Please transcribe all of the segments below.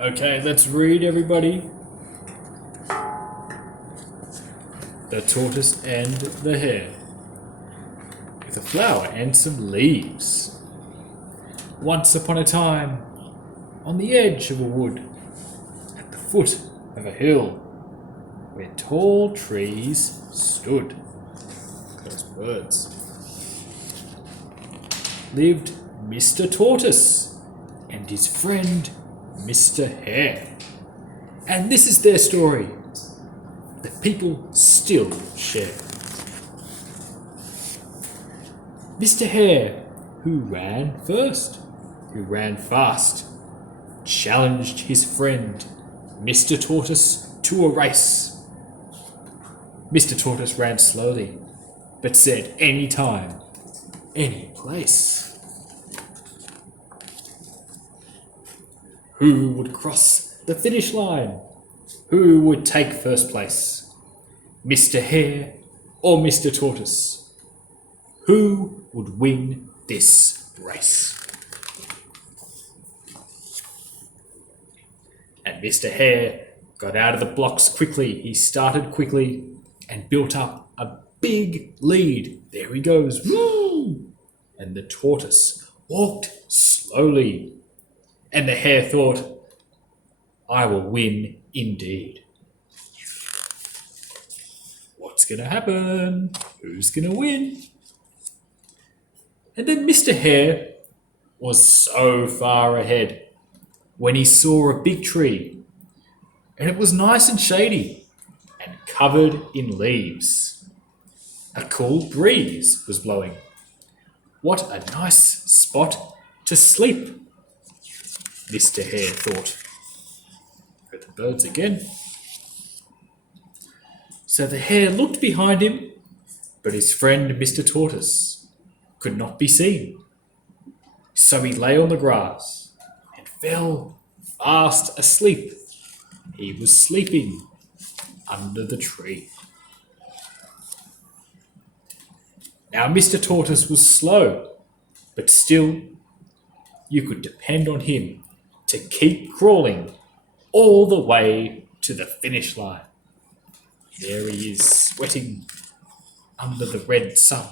Okay, let's read, everybody. The Tortoise and the Hare. With a flower and some leaves. Once upon a time, on the edge of a wood, at the foot of a hill, where tall trees stood, those birds, lived Mr. Tortoise and his friend Mr. Hare. And this is their story that people still share. Mr. Hare, who ran first, who ran fast, challenged his friend Mr. Tortoise to a race. Mr. Tortoise ran slowly, but said any time, any place. Who would cross the finish line? Who would take first place? Mr. Hare or Mr. Tortoise? Who would win this race? And Mr. Hare got out of the blocks quickly. He started quickly and built up a big lead. There he goes. Woo! And the tortoise walked slowly. And the hare thought, I will win indeed. What's going to happen? Who's going to win? And then Mr. Hare was so far ahead when he saw a big tree, and it was nice and shady and covered in leaves. A cool breeze was blowing. What a nice spot to sleep, Mr. Hare thought. Heard the birds again. So the hare looked behind him, but his friend Mr. Tortoise could not be seen. So he lay on the grass and fell fast asleep. He was sleeping under the tree. Now Mr. Tortoise was slow, but still you could depend on him to keep crawling all the way to the finish line. There he is, sweating under the red sun.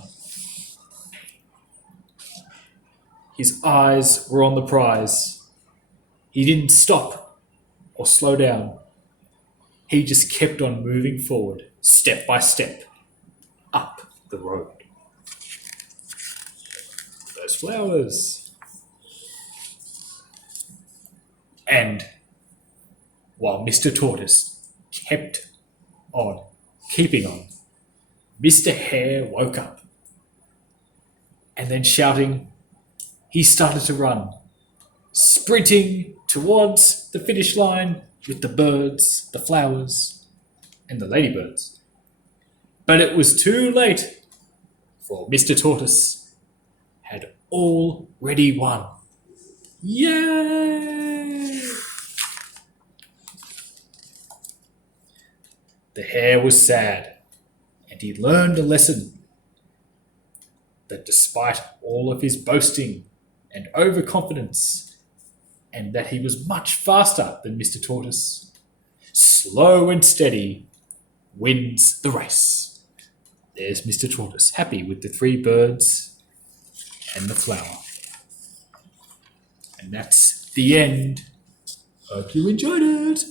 His eyes were on the prize. He didn't stop or slow down. He just kept on moving forward, step by step, up the road. Those flowers. And while Mr. Tortoise kept on keeping on, Mr. Hare woke up. And then shouting, he started to run, sprinting towards the finish line with the birds, the flowers, and the ladybirds. But it was too late, for Mr. Tortoise had already won. Yay! The hare was sad, and he learned a lesson that despite all of his boasting and overconfidence, and that he was much faster than Mr. Tortoise, slow and steady wins the race. There's Mr. Tortoise, happy with the 3 birds and the flower. And that's the end. Hope you enjoyed it.